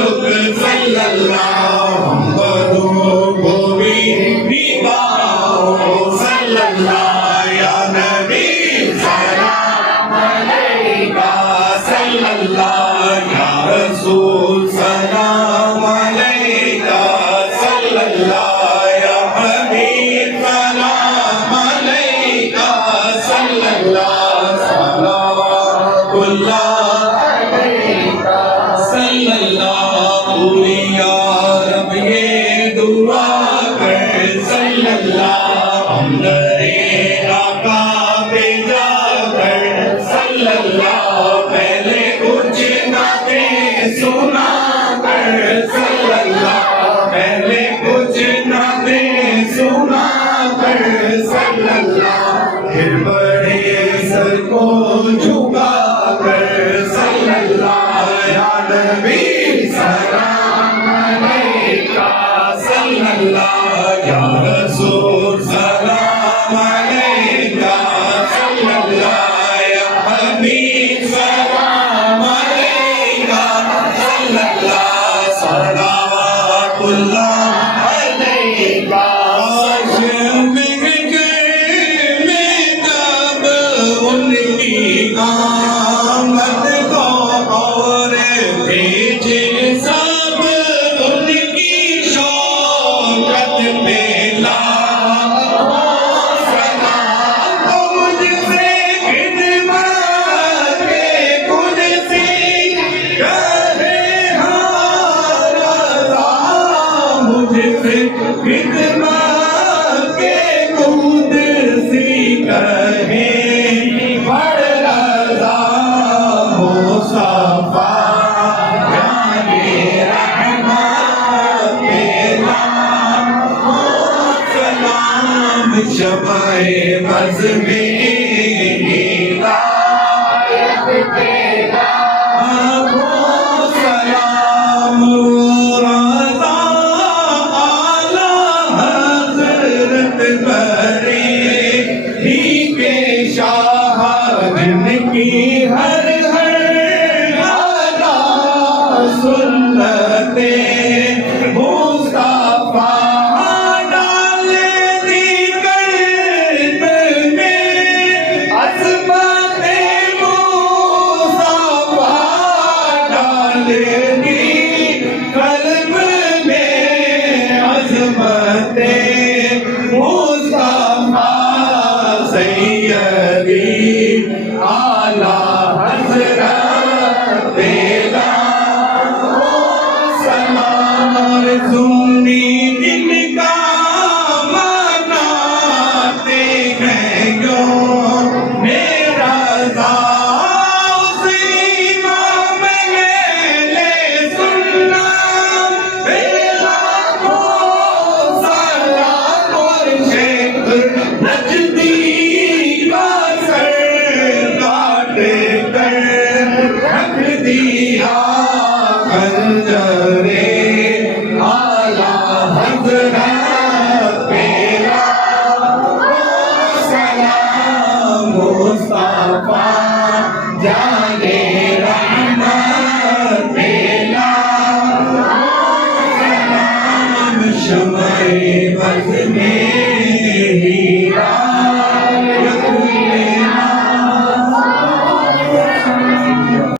ताल्लुक सल्लल्लाहु गोवी बाओ सल्लल्लाहु या नबी सलाम अलैका सल्लल्लाहु या रसूल सलाम अलैका सल्लल्लाहु या हबीब सलाम अलैका सल्लल्लाहु सलावतुल्लाह पहले कुछ नाते सुना कर सल्लल्लाहु पहले कुछ नाते सुना कर सल्लल्लाहु फिर बड़े सर को झुका कर सल्लल्लाहु या नबी सलाम अलैका सल्लल्लाहु या रसूल सलाम अलैका सल्लल्लाहु हबीब सलाम अलैका सल्लल्लाहु सलावतुल्लाह अलैका में तब उनकी आमद को और भेजे सब उनकी शौकत पे खिदमत के कुदसी कहे बड़ रज़ा मुस्तफा जाने रहमत के नाम सलाम शमाए बज़ में हिदायत के नाम सलाम की हर हर आला सुन्नते मुस्तफा डाले दी कल्ब में अज़मते मुस्तफा डाले दी कल्ब में अज़मते मुस्तफा सैयदी आला हज़रत बेला सलाम सुन्नी जिनका मनाते हैं जो मेरा उस इमाम ले सुन्ना बेला को सलाम और शेख नजदी रख दिया खंजरे आला हज़रत पेला सलाम मुस्तफा जाने रहमत पेला सलाम शमाए बज़ में